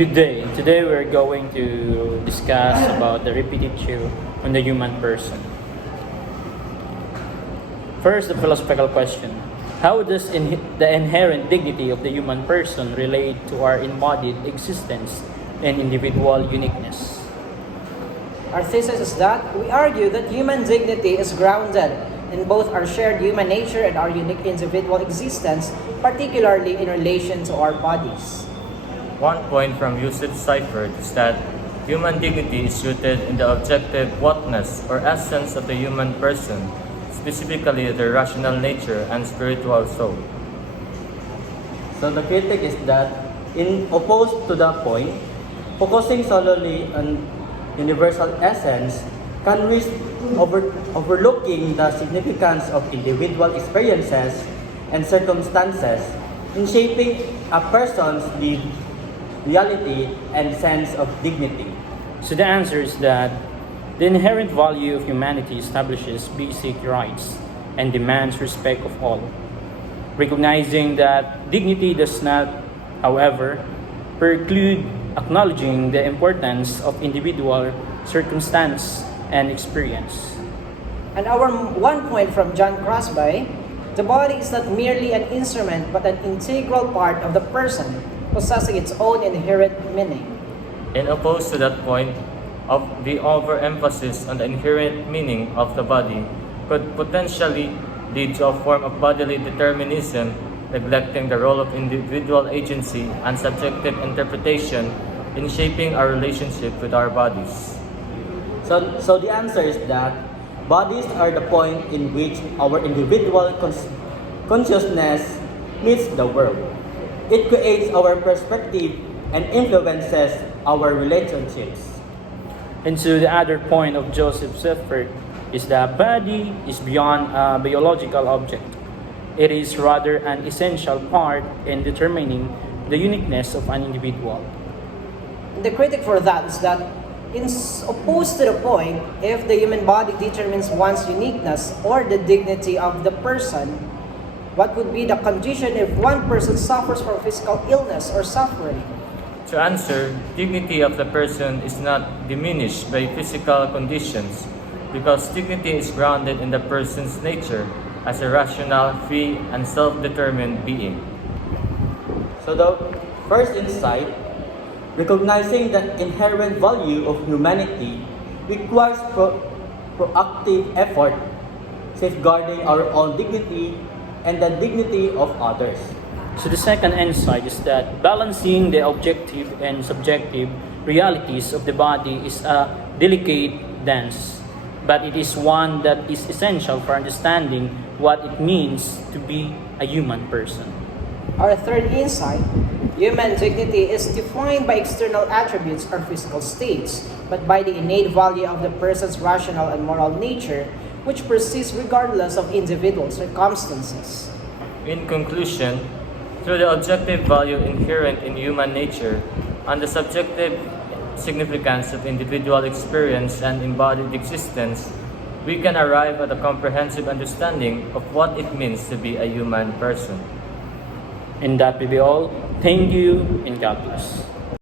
Good day. Today we're going to discuss about the repetitive on the human person. First, the philosophical question. How does the inherent dignity of the human person relate to our embodied existence and individual uniqueness? Our thesis is that we argue that human dignity is grounded in both our shared human nature and our unique individual existence, particularly in relation to our bodies. One point from Yusuf Seifert is that human dignity is rooted in the objective whatness or essence of the human person, specifically their rational nature and spiritual soul. So the critic is that, in opposed to the point, focusing solely on universal essence can risk overlooking the significance of individual experiences and circumstances in shaping a person's lived reality and sense of dignity. So the answer is that the inherent value of humanity establishes basic rights and demands respect of all. Recognizing that dignity does not, however, preclude acknowledging the importance of individual circumstance and experience. And our one point from John Crosby, the body is not merely an instrument but an integral part of the person, possessing its own inherent meaning. In opposed to that point, of the overemphasis on the inherent meaning of the body could potentially lead to a form of bodily determinism, neglecting the role of individual agency and subjective interpretation in shaping our relationship with our bodies. So the answer is that bodies are the point in which our individual consciousness meets the world. It creates our perspective and influences our relationships. And so the other point of Joseph Seifert is that body is beyond a biological object. It is rather an essential part in determining the uniqueness of an individual. The critic for that is that, opposed to the point, if the human body determines one's uniqueness or the dignity of the person, what would be the condition if one person suffers from physical illness or suffering? To answer, dignity of the person is not diminished by physical conditions because dignity is grounded in the person's nature as a rational, free, and self-determined being. So the first insight, recognizing the inherent value of humanity requires proactive effort, safeguarding our own dignity and the dignity of others. So the second insight is that balancing the objective and subjective realities of the body is a delicate dance, but it is one that is essential for understanding what it means to be a human person. Our third insight, human dignity is defined by external attributes or physical states, but by the innate value of the person's rational and moral nature, which persists regardless of individual circumstances. In conclusion, through the objective value inherent in human nature and the subjective significance of individual experience and embodied existence, we can arrive at a comprehensive understanding of what it means to be a human person. And that will be all. Thank you and God bless.